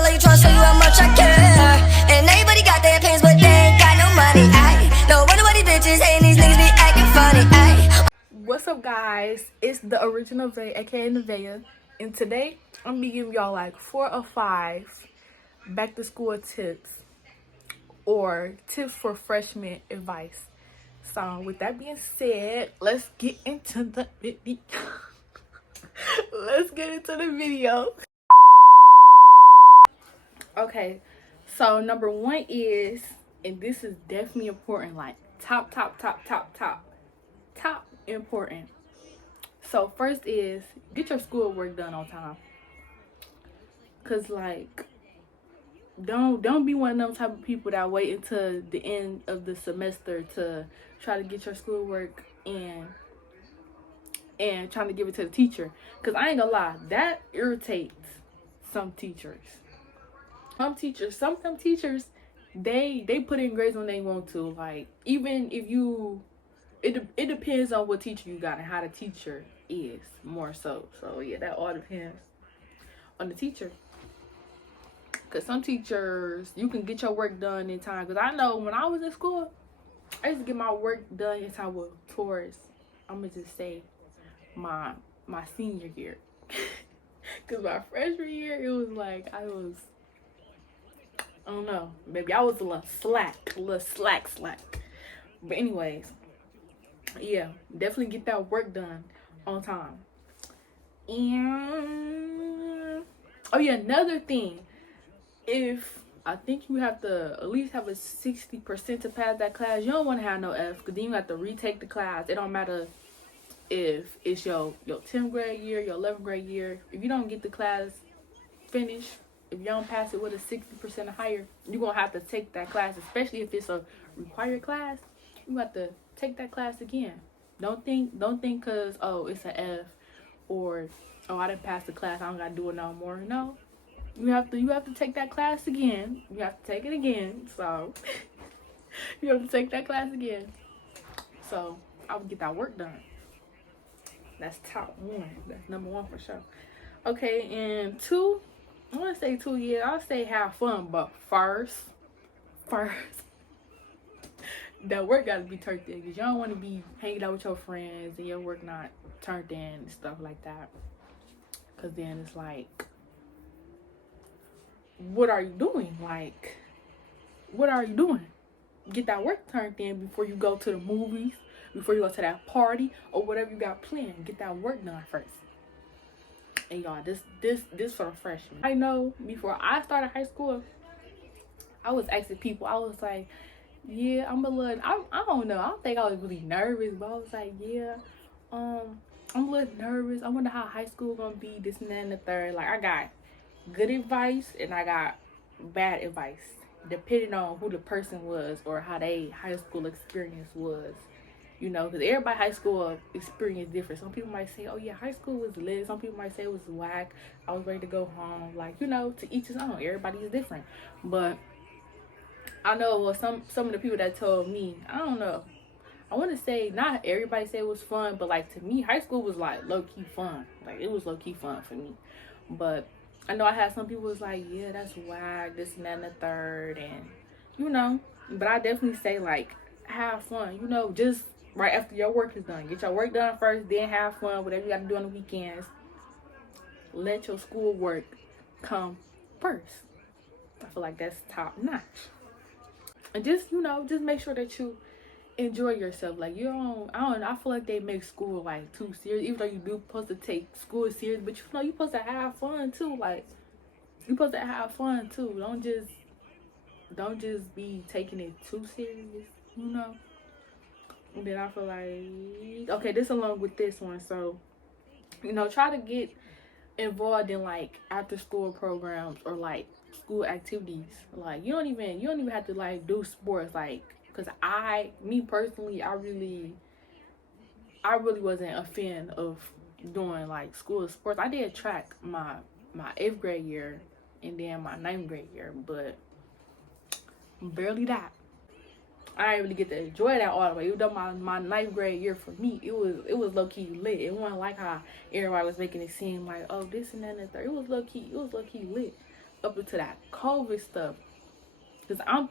I love you, tryna show you how much I care. And everybody got their opinions, but they ain't got no money. No wonder why these bitches hating these niggas be acting funny. What's up, guys? It's the original Vay, aka Nevaeh, and today I'm gonna be giving y'all like 4 or 5 back to school tips or tips for freshman advice. So with that being said, let's get into the video. Let's get into the video. Okay, so number 1 is, and this is definitely important, like top important. So first is get your schoolwork done on time. Cause like don't be one of them type of people that wait until the end of the semester to try to get your schoolwork and trying to give it to the teacher. Cause I ain't gonna lie, that irritates some teachers. Some teachers, they put in grades when they want to. Like, even if you, it depends on what teacher you got and how the teacher is, more so. So yeah, that all depends on the teacher. Cause some teachers, you can get your work done in time. Cause I know when I was in school, I used to get my work done in time towards, I'm gonna just say, my senior year. Cause my freshman year, it was like I don't know, maybe I was a little slack. But anyways, yeah, definitely get that work done on time. And oh yeah, another thing, if I think you have to at least have a 60% to pass that class, you don't want to have no F, because then you have to retake the class. It don't matter if it's your 10th grade year, your 11th grade year. If you don't get the class finished, if you don't pass it with a 60% or higher, you're going to have to take that class, especially if it's a required class. You have to take that class again. Don't think because, oh, it's an F, or, oh, I didn't pass the class, I don't got to do it no more. No. You have to take that class again. You have to take it again. So, you have to take that class again. So, I would get that work done. That's top 1. That's number 1 for sure. Okay, and 2, I want to say 2, yeah, I'll say have fun, but first, that work got to be turned in, because you don't want to be hanging out with your friends and your work not turned in and stuff like that. Because then it's like, what are you doing? Like, what are you doing? Get that work turned in before you go to the movies, before you go to that party, or whatever you got planned. Get that work done first. And y'all, this for the freshmen. I know before I started high school, I was asking people, I was like, yeah, I don't know, I don't think I was really nervous, but I was like, yeah, I'm a little nervous. I wonder how high school gonna be, this and that and the third. Like, I got good advice and I got bad advice, depending on who the person was or how they high school experience was. You know, because everybody high school experience is different. Some people might say, oh yeah, high school was lit. Some people might say it was whack. I was ready to go home. Like, you know, to each his own. Everybody is different. But I know, well, some of the people that told me, I don't know, I want to say not everybody said it was fun, but like to me, high school was like low-key fun. Like, it was low-key fun for me. But I know I had some people was like, yeah, that's whack, this and that and the third, and you know, but I definitely say, like, have fun, you know, just right after your work is done. Get your work done first, then have fun, whatever you got to do on the weekends. Let your schoolwork come first. I feel like that's top notch. And just, you know, just make sure that you enjoy yourself. Like, you don't, I feel like they make school like too serious, even though you do supposed to take school serious, but you know, you supposed to have fun too. Like, you supposed to have fun too. Don't just be taking it too serious, you know. And then I feel like, okay, this along with this one, so, you know, try to get involved in like after school programs or like school activities. Like, you don't even have to like do sports, like, because me personally, I really wasn't a fan of doing like school sports. I did track my 8th grade year and then my 9th grade year, but barely that. I didn't really get to enjoy that all the way. Even though my 9th grade year, for me, it was low-key lit. It wasn't like how everybody was making it seem like, oh, this and that and that. It was low-key lit. up into that COVID stuff. Because I'm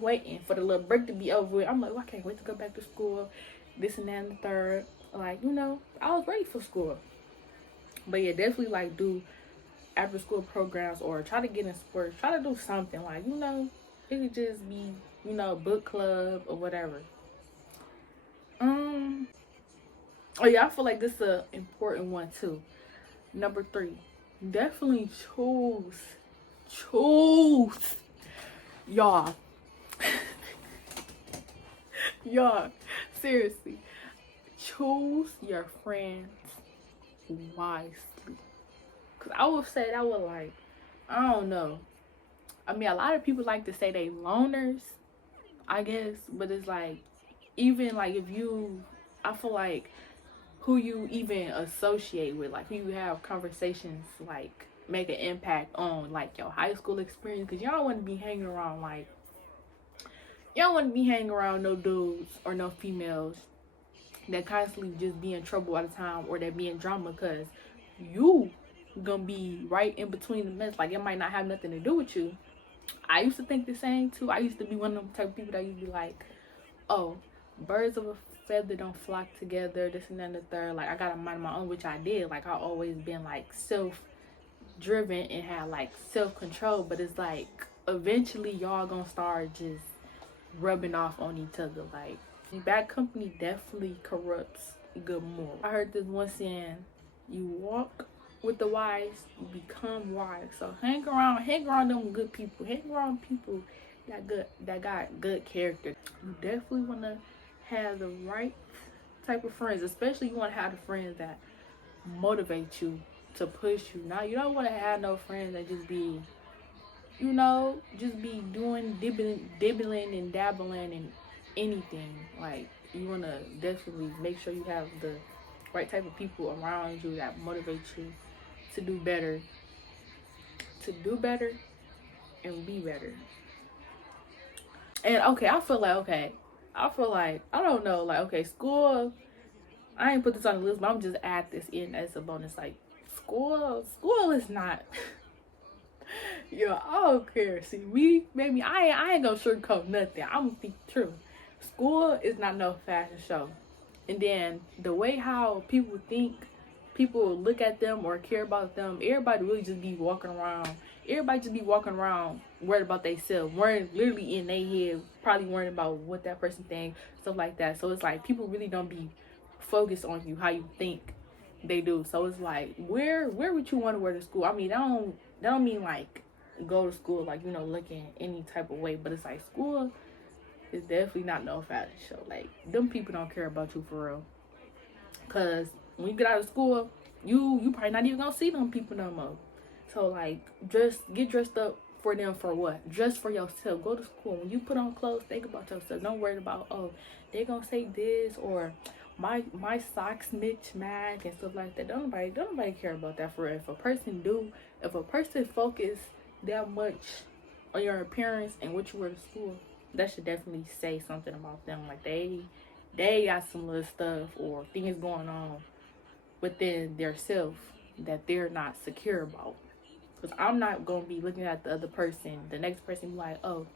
waiting for the little break to be over with. I'm like, well, I can't wait to go back to school. This and that and the third. Like, you know, I was ready for school. But yeah, definitely like do after school programs or try to get in sports. Try to do something like, you know, it could just be, you know, book club or whatever. Oh yeah, I feel like this is an important one too. Number 3, definitely choose, y'all. Y'all, seriously, choose your friends wisely. Cause I would say that would like, I don't know. I mean, a lot of people like to say they loners, I guess, but it's like, even like if you, I feel like who you even associate with, like who you have conversations like make an impact on like your high school experience. Cause y'all want to be hanging around like, you don't want to be hanging around no dudes or no females that constantly just be in trouble all the time or that be in drama, because you gonna be right in between the mess. Like, it might not have nothing to do with you. I used to think the same too. I used to be one of them type of people that used to be like, oh, birds of a feather don't flock together, this and that and the third. Like, I gotta mind my own, which I did. Like, I always been like self-driven and had like self-control, but it's like eventually y'all gonna start just rubbing off on each other. Like, bad company definitely corrupts good morals. I heard this one saying, you walk with the wise, you become wise. So hang around them good people. Hang around people that got good character. You definitely wanna have the right type of friends, especially you wanna have the friends that motivate you, to push you. Now, you don't wanna have no friends that just be, you know, just be doing dibbling and dabbling and anything. Like, you want to definitely make sure you have the right type of people around you that motivate you to do better and be better. And okay, I feel like I don't know, like, okay, school, I ain't put this on the list, but I'm just add this in as a bonus. Like, school is not yo, I don't care. See, maybe I ain't gonna sugarcoat nothing. I'm gonna speak the truth. School is not no fashion show. And then the way how people think, people look at them or care about them, everybody really just be walking around. Everybody just be walking around worried about themselves, worried literally in their head, probably worrying about what that person thinks, stuff like that. So it's like people really don't be focused on you how you think they do. So it's like, where would you want to wear to school? I mean, that don't mean like go to school like, you know, looking any type of way, but it's like school is definitely not no fashion show. Like, them people don't care about you for real, because when you get out of school, you probably not even gonna see them people no more. So like, just get dressed up for them. For what? Dress for yourself. Go to school. When you put on clothes, think about yourself. Don't worry about, oh, they gonna say this, or my socks match and stuff like that. Don't nobody care about that for real. If a person focus that much on your appearance and what you wear to school, that should definitely say something about them. Like, they got some little stuff or things going on within their self that they're not secure about. Because I'm not gonna be looking at the other person, the next person, be like, oh,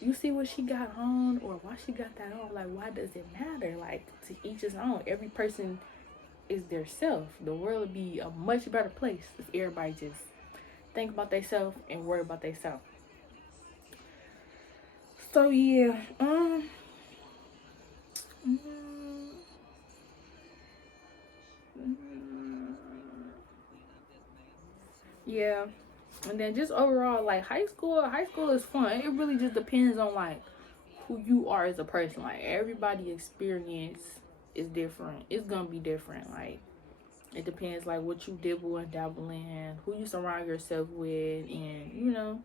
you see what she got on, or why she got that on? Like, why does it matter? Like, to each his own. Every person is their self. The world would be a much better place if everybody just think about themselves and worry about themselves. So yeah, yeah. And then just overall, like, high school is fun. It really just depends on like who you are as a person. Like, everybody experience is different. It's gonna be different. Like, it depends like what you dibble and dabble in, who you surround yourself with, and you know,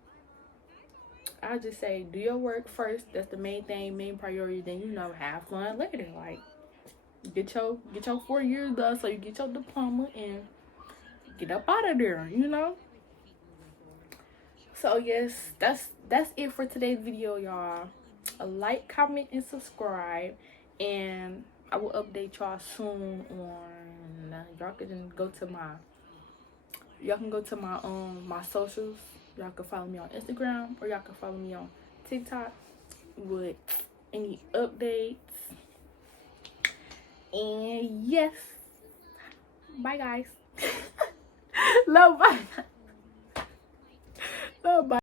I just say do your work first. That's the main thing, main priority. Then, you know, have fun later. Like, get your 4 years done so you get your diploma and get up out of there, you know. So yes, that's it for today's video, y'all. A like, comment, and subscribe, and I will update y'all soon on, y'all can go to my my socials Y'all can follow me on Instagram or y'all can follow me on TikTok with any updates. And yes, bye guys. Love, bye. Love, bye.